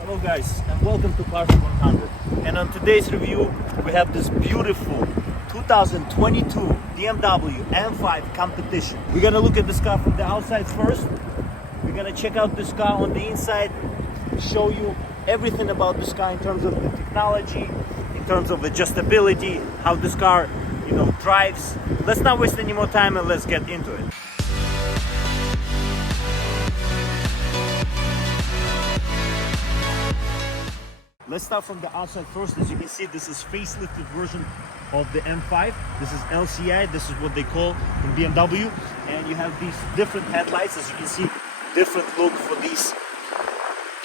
Hello guys, and welcome to Cars 100. And on today's review we have this beautiful 2022 BMW M5 competition. We're gonna look at this car from the outside first. We're gonna check out this car on the inside, show you everything about this car in terms of the technology, in terms of adjustability, how this car drives. Let's not waste any more time and let's get into it. Let's start from the outside first. As you can see, this is facelifted version of the M5. This is LCI, this is what they call in BMW. And you have these different headlights. As you can see, different look for these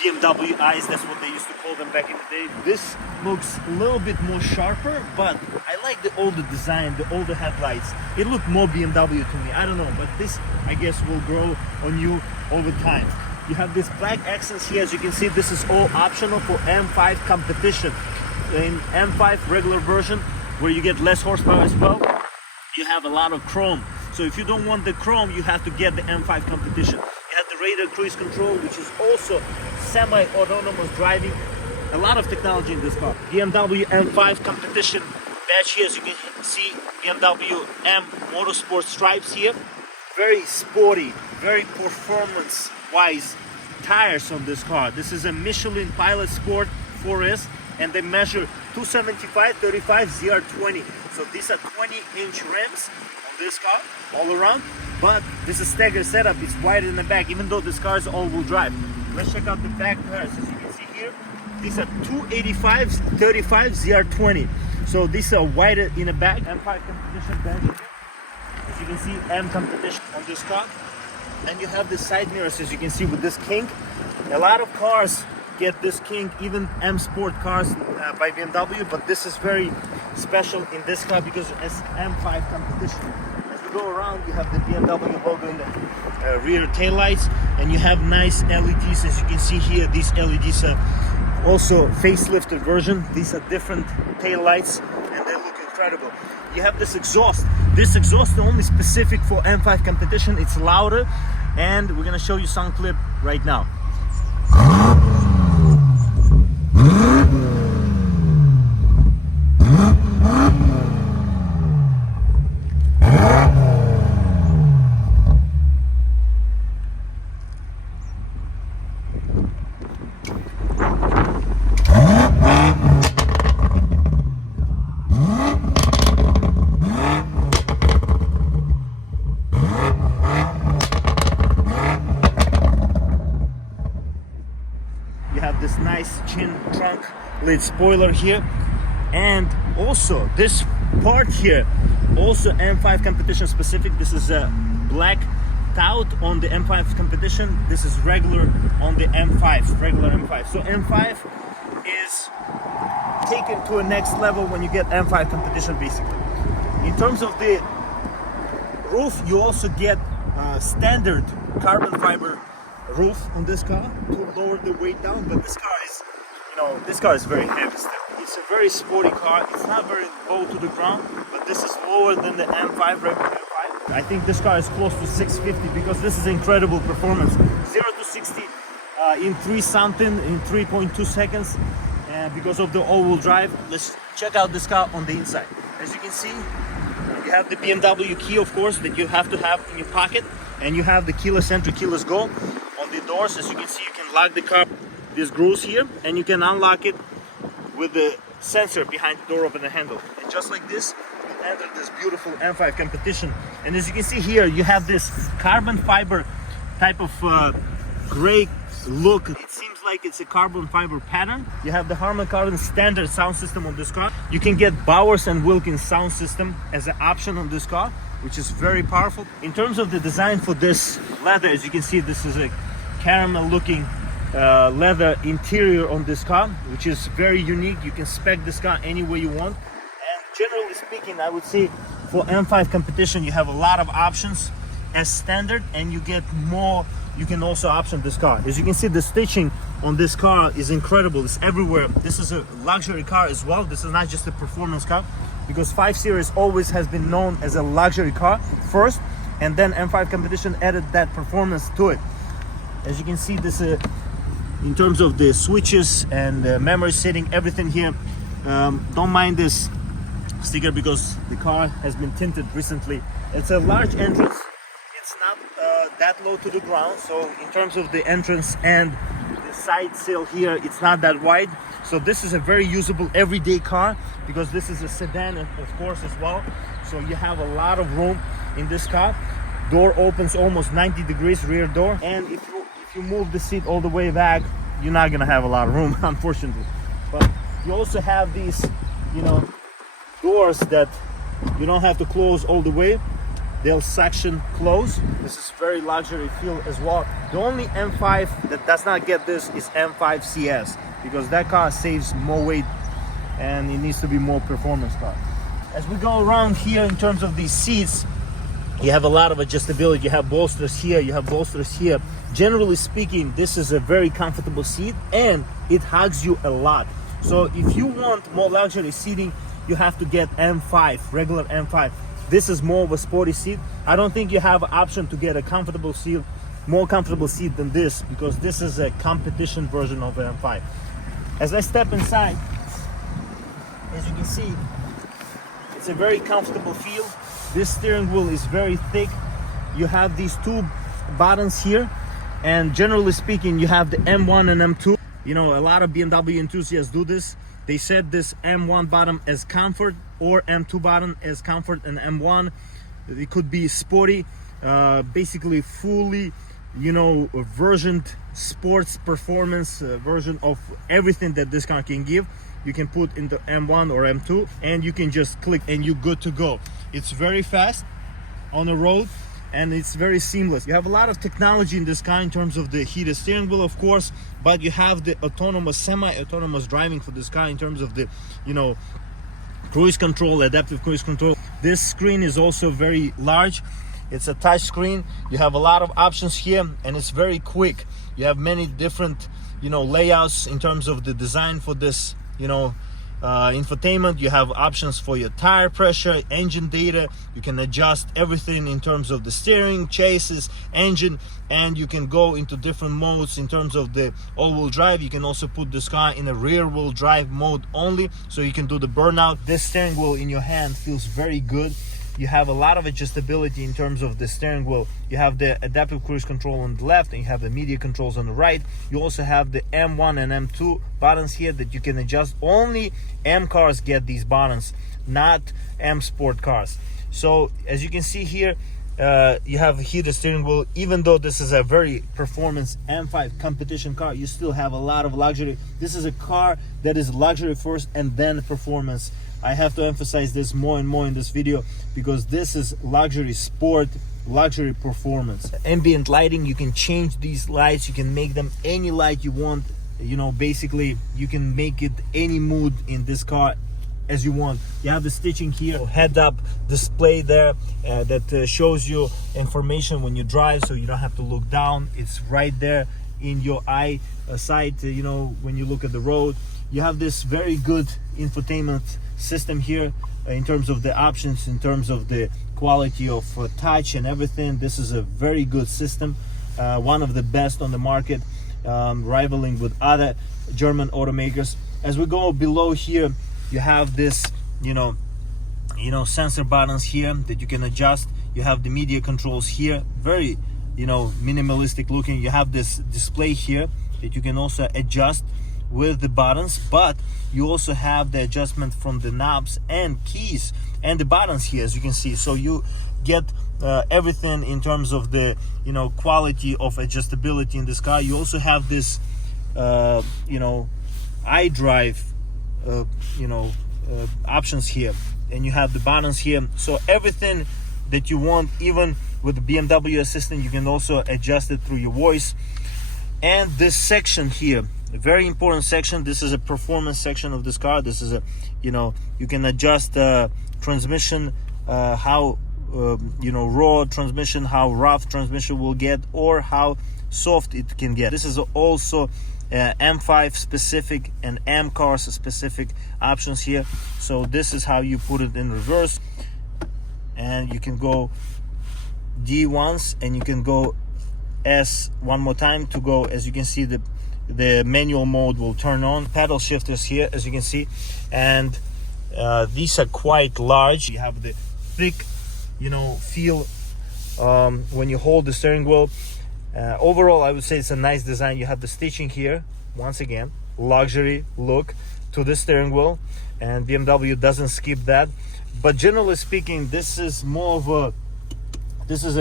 BMW eyes. That's what they used to call them back in the day. This looks a little bit more sharper, but I like the older design, the older headlights. It looked more BMW to me. I don't know, but this, I guess, will grow on you over time. You have this black accents here. As you can see, this is all optional for M5 competition. In M5 regular version, where you get less horsepower as well, you have a lot of chrome. So if you don't want the chrome, you have to get the M5 competition. You have the radar cruise control, which is also semi-autonomous driving. A lot of technology in this car. BMW M5 competition badge here. As you can see, BMW M Motorsport stripes here. Very sporty, very performance-wise tires on this car. This is a Michelin Pilot Sport 4S, and they measure 275/35 ZR20. So these are 20-inch rims on this car all around. But this is staggered setup. It's wider in the back, even though this car is all-wheel drive. Let's check out the back tires. As you can see here, these are 285/35 ZR20. So these are wider in the back. M5 competition badge. As you can see, M competition on this car. And you have the side mirrors, as you can see, with this kink. A lot of cars get this kink, even M Sport cars by BMW, but this is very special in this car because it's M5 competition. As we go around, you have the BMW logo in the rear taillights, and you have nice LEDs. As you can see here, these LEDs are also facelifted version. These are different taillights, and they look incredible. You have this exhaust. This exhaust is only specific for M5 competition. It's louder, and we're gonna show you some clip right now. You have this nice chin trunk lid spoiler here, and also this part here, also M5 competition specific. This is a black tout on the M5 competition. This is regular on the M5, regular M5. So M5 is taken to a next level when you get M5 competition, basically. In terms of the roof, you also get standard carbon fiber roof on this car to lower the weight down, but this car is, this car is very heavy still. It's a very sporty car. It's not very low to the ground, but this is lower than the M5 regular M5. I think this car is close to 650 because this is incredible performance. 0 to 60 in 3 something, in 3.2 seconds, because of the all-wheel drive. Let's check out this car on the inside. As you can see, you have the BMW key, of course, that you have to have in your pocket, and you have the keyless entry, keyless go. On the doors, as you can see, you can lock the car, these grooves here, and you can unlock it with the sensor behind the door opener handle. And just like this, you enter this beautiful M5 competition. And as you can see here, you have this carbon fiber type of gray look. It seems like it's a carbon fiber pattern. You have the Harman Kardon standard sound system on this car. You can get Bowers and Wilkins sound system as an option on this car, which is very powerful. In terms of the design for this leather, as you can see, this is a caramel looking leather interior on this car, which is very unique. You can spec this car any way you want. And generally speaking, I would say for M5 competition, you have a lot of options as standard, and you get more. You can also option this car. As you can see, the stitching on this car is incredible. It's everywhere. This is a luxury car as well. This is not just a performance car, because 5 Series always has been known as a luxury car first, and then M5 competition added that performance to it. As you can see, this in terms of the switches and memory setting, everything here, don't mind this sticker because the car has been tinted recently. It's a large entrance. It's not that low to the ground, so in terms of the entrance and the side sill here, it's not that wide. So this is a very usable everyday car because this is a sedan, of course, as well. So you have a lot of room in this car. Door opens almost 90 degrees, rear door, and if you move the seat all the way back, you're not gonna have a lot of room, unfortunately. But you also have these, you know, doors that you don't have to close all the way. They'll suction close. This is very luxury feel as well. The only M5 that does not get this is M5 CS because that car saves more weight and it needs to be more performance car. As we go around here in terms of these seats, you have a lot of adjustability. You have bolsters here, you have bolsters here. Generally speaking, this is a very comfortable seat and it hugs you a lot. So if you want more luxury seating, you have to get M5, regular M5. This is more of a sporty seat. I don't think you have an option to get a comfortable seat, more comfortable seat than this, because this is a competition version of the M5. As I step inside, as you can see, it's a very comfortable feel. This steering wheel is very thick. You have these two buttons here, and generally speaking, you have the M1 and M2. You know, a lot of BMW enthusiasts do this. They set this M1 button as comfort or M2 button as comfort, and M1 it could be sporty, basically fully, you know, versioned sports performance version of everything that this car can give. You can put into M1 or M2 and you can just click and you're good to go. It's very fast on the road and it's very seamless. You have a lot of technology in this car in terms of the heated steering wheel, of course, but you have the autonomous, semi-autonomous driving for this car in terms of the, you know, cruise control, adaptive cruise control. This screen is also very large. It's a touch screen. You have a lot of options here and it's very quick. You have many different, you know, layouts in terms of the design for this, you know, infotainment. You have options for your tire pressure, engine data. You can adjust everything in terms of the steering, chassis, engine, and you can go into different modes in terms of the all-wheel drive. You can also put this car in a rear-wheel drive mode only, so you can do the burnout. This steering wheel in your hand feels very good. You have a lot of adjustability in terms of the steering wheel. You have the adaptive cruise control on the left and you have the media controls on the right. You also have the M1 and M2 buttons here that you can adjust. Only M cars get these buttons, not M Sport cars. So as you can see here, you have a heated steering wheel. Even though this is a very performance M5 competition car, you still have a lot of luxury. This is a car that is luxury first and then performance. I have to emphasize this more and more in this video because this is luxury sport, luxury performance. Ambient lighting, you can change these lights, you can make them any light you want. You know, basically you can make it any mood in this car as you want. You have the stitching here, head-up display there that shows you information when you drive, so you don't have to look down. It's right there in your eye sight, you know, when you look at the road. You have this very good infotainment system here in terms of the options, in terms of the quality of touch and everything. This is a very good system, one of the best on the market, rivaling with other German automakers. As we go below here, you have this, you know, sensor buttons here that you can adjust. You have the media controls here, very, you know, minimalistic looking. You have this display here that you can also adjust with the buttons, but you also have the adjustment from the knobs and keys and the buttons here, as you can see. So you get everything in terms of the, you know, quality of adjustability in this car. You also have this you know, iDrive options here, and you have the buttons here. So everything that you want, even with the BMW Assistant, you can also adjust it through your voice. And this section here, a very important section. This is a performance section of this car. This is a, you know, you can adjust transmission, how you know, raw transmission, how rough transmission will get, or how soft it can get. This is also M5 specific and M cars specific options here. So this is how you put it in reverse, and you can go D once and you can go S one more time to go. As you can see, the manual mode will turn on. Paddle shifters here, as you can see, and these are quite large. You have the thick, you know, feel when you hold the steering wheel. Overall, I would say it's a nice design. You have the stitching here, once again, luxury look to the steering wheel, and BMW doesn't skip that. But generally speaking, this is a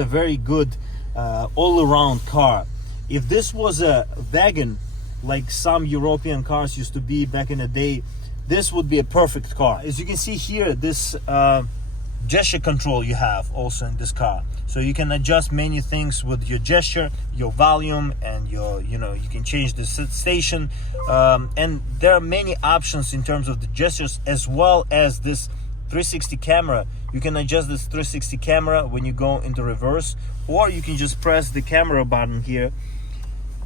very good all-around car. If this was a wagon, like some European cars used to be back in the day, this would be a perfect car. As you can see here, this gesture control you have also in this car, so you can adjust many things with your gesture, your volume, and your, you know, you can change the station, and there are many options in terms of the gestures, as well as this 360 camera. You can adjust this 360 camera when you go into reverse, or you can just press the camera button here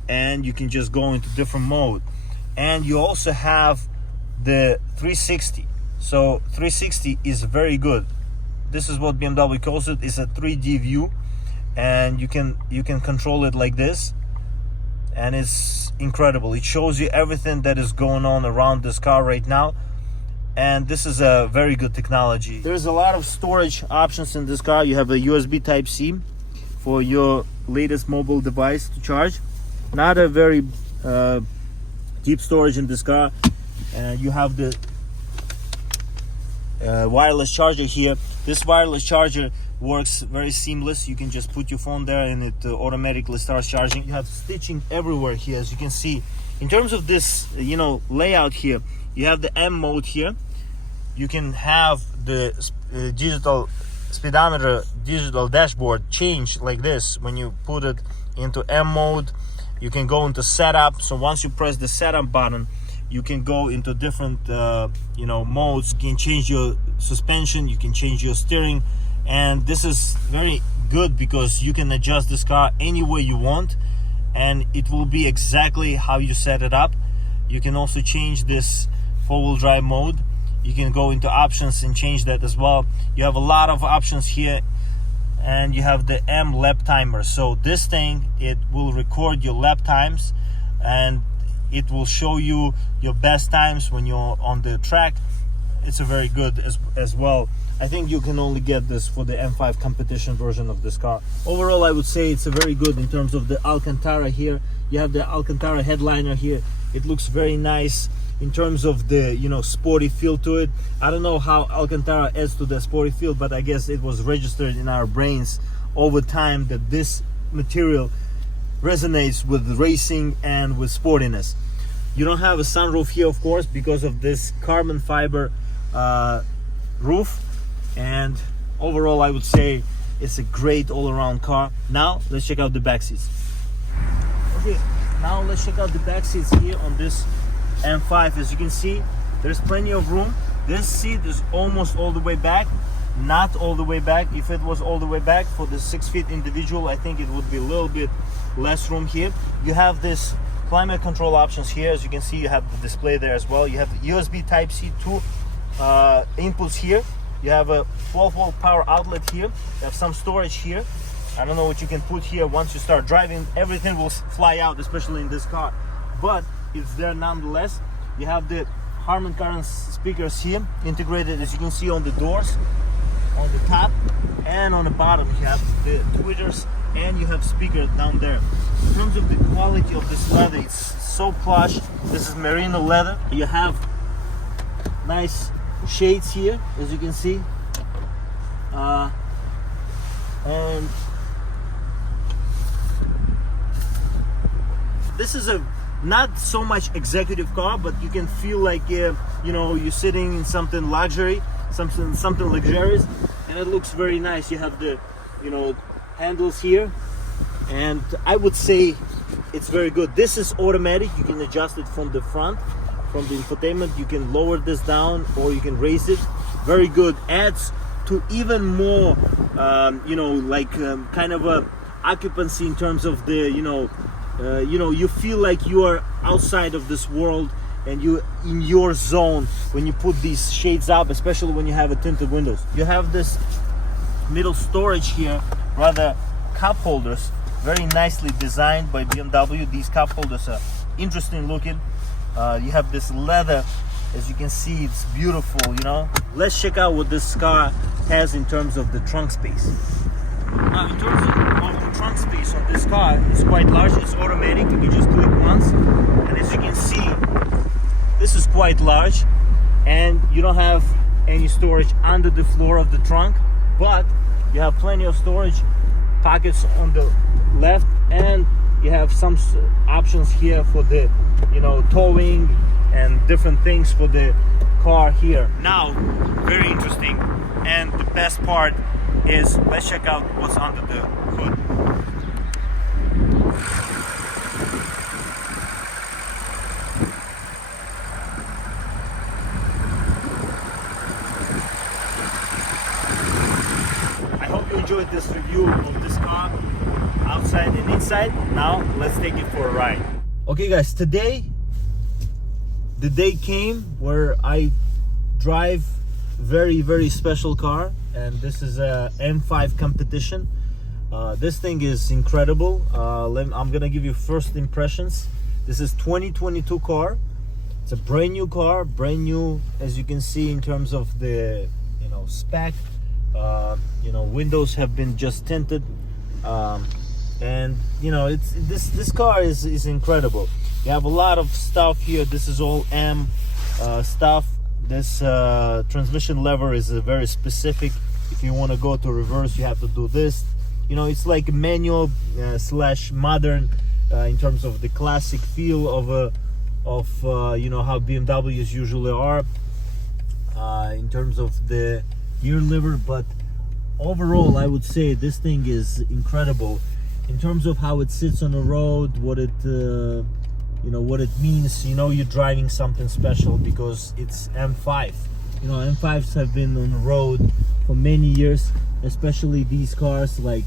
and you can just go into different mode. And you also have the 360. So 360 is very good. This is what BMW calls it. It's a 3D view, and you can control it like this, and it's incredible. It shows you everything that is going on around this car right now, and this is a very good technology. There's a lot of storage options in this car. You have a USB Type-C for your latest mobile device to charge. Not a very deep storage in this car. You have the wireless charger here. This wireless charger works very seamless. You can just put your phone there and it automatically starts charging. You have stitching everywhere here, as you can see. In terms of this, you know, layout here, you have the M mode here. You can have the digital speedometer, digital dashboard change like this. When you put it into M mode, you can go into setup. So once you press the setup button, you can go into different you know, modes. You can change your suspension, you can change your steering, and this is very good because you can adjust this car any way you want, and it will be exactly how you set it up. You can also change this four-wheel drive mode. You can go into options and change that as well. You have a lot of options here, and you have the M lap timer. So this thing, it will record your lap times, and it will show you your best times when you're on the track. It's a very good as well. I think you can only get this for the M5 competition version of this car. Overall, I would say it's a very good in terms of the Alcantara here. You have the Alcantara headliner here. It looks very nice in terms of the, you know, sporty feel to it. I don't know how Alcantara adds to the sporty feel, but I guess it was registered in our brains over time that this material resonates with racing and with sportiness. You don't have a sunroof here, of course, because of this carbon fiber roof. And overall, I would say it's a great all-around car. Now let's check out the back seats. Okay, now let's check out the back seats here on this M5. As you can see, there's plenty of room. This seat is almost all the way back. Not all the way back. If it was all the way back for the 6-feet individual, I think it would be a little bit less room here. You have this climate control options here. As you can see, you have the display there as well. You have the USB Type-C 2 inputs here. You have a 12-volt power outlet here. You have some storage here. I don't know what you can put here. Once you start driving, everything will fly out, especially in this car, but it's there nonetheless. You have the Harman Kardon speakers here integrated, as you can see, on the doors, on the top, and on the bottom you have the tweeters, and you have speakers down there. In terms of the quality of this leather, it's so plush. This is merino leather. You have nice shades here, as you can see, and this is a not so much executive car, but you can feel like you know, you're sitting in something luxury, something luxurious, and it looks very nice. You have the, you know, handles here, and I would say it's very good. This is automatic. You can adjust it from the front, from the infotainment. You can lower this down or you can raise it. Very good. Adds to even more you know, like kind of a occupancy in terms of the, you know, you feel like you are outside of this world and you in your zone when you put these shades up, especially when you have a tinted windows. You have this middle storage here, rather cup holders, very nicely designed by BMW. These cup holders are interesting looking. You have this leather, as you can see, it's beautiful, you know. Let's check out what this car has in terms of the trunk space. Now, in terms of the trunk space on this car, it's quite large. It's automatic. You can just click once, and as you can see, this is quite large, and you don't have any storage under the floor of the trunk, but you have plenty of storage pockets on the left, and you have some options here for the, you know, towing and different things for the car here. Now, very interesting, and the best part is, let's check out what's under the hood. I hope you enjoyed this review of this car, outside and inside. Now let's take it for a ride. Okay guys, today the day came where I drive very special car, and this is a M5 competition. This thing is incredible. I'm gonna give you first impressions. This is 2022 car. It's a brand new car, brand new, as you can see, in terms of the, you know, spec. You know, windows have been just tinted, and you know, it's this car is incredible. You have a lot of stuff here. This is all M stuff. This transmission lever is very specific. If you want to go to reverse, you have to do this. You know, it's like manual slash modern in terms of the classic feel of you know, how BMWs usually are in terms of the gear lever. But overall, I would say this thing is incredible in terms of how it sits on the road, what it you know, what it means. You know, you're driving something special because it's M5. You know, M5s have been on the road for many years, especially these cars. Like,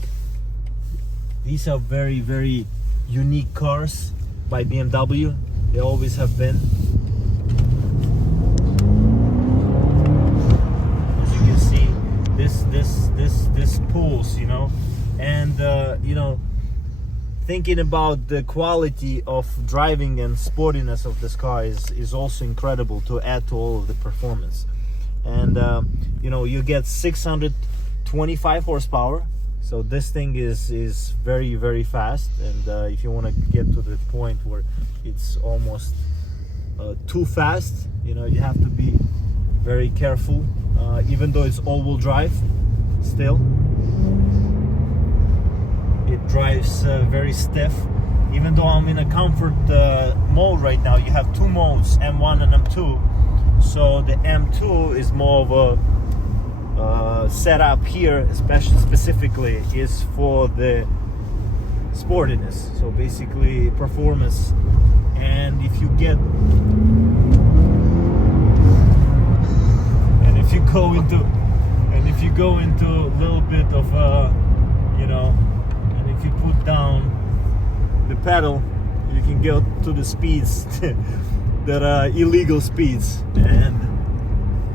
these are very unique cars by BMW. They always have been. As you can see, this pulls, you know, and you know, thinking about the quality of driving and sportiness of this car is also incredible to add to all of the performance. And you know, you get 625 horsepower, so this thing is very fast. And if you want to get to the point where it's almost too fast, you know, you have to be very careful. Even though it's all-wheel drive, still it drives very stiff. Even though I'm in a comfort mode right now, you have two modes, M1 and M2. So the M2 is more of a setup here, especially specifically is for the sportiness. So basically performance. And if you get, and if you go into a little bit of you know, and if you put down the pedal, you can go to the speeds that are illegal speeds. And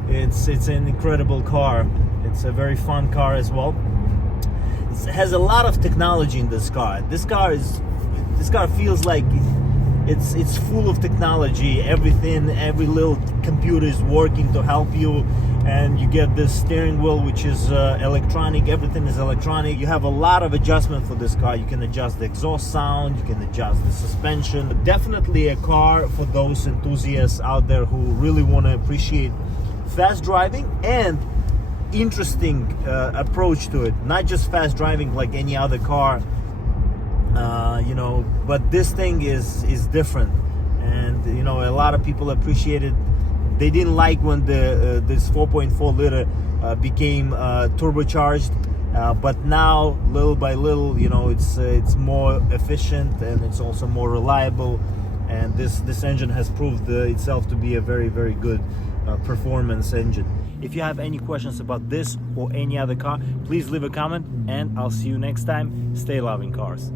it's an incredible car. It's a very fun car as well. It has a lot of technology in this car. This car feels like it's full of technology. Everything, every little computer is working to help you. And you get this steering wheel, which is electronic. Everything is electronic. You have a lot of adjustment for this car. You can adjust the exhaust sound, you can adjust the suspension. Definitely a car for those enthusiasts out there who really want to appreciate fast driving and interesting approach to it. Not just fast driving like any other car, you know, but this thing is different. And you know, a lot of people appreciate it. They didn't like when the this 4.4 liter became turbocharged, but now little by little, you know, it's more efficient and it's also more reliable. And this engine has proved itself to be a very good performance engine. If you have any questions about this or any other car, please leave a comment, and I'll see you next time. Stay loving cars.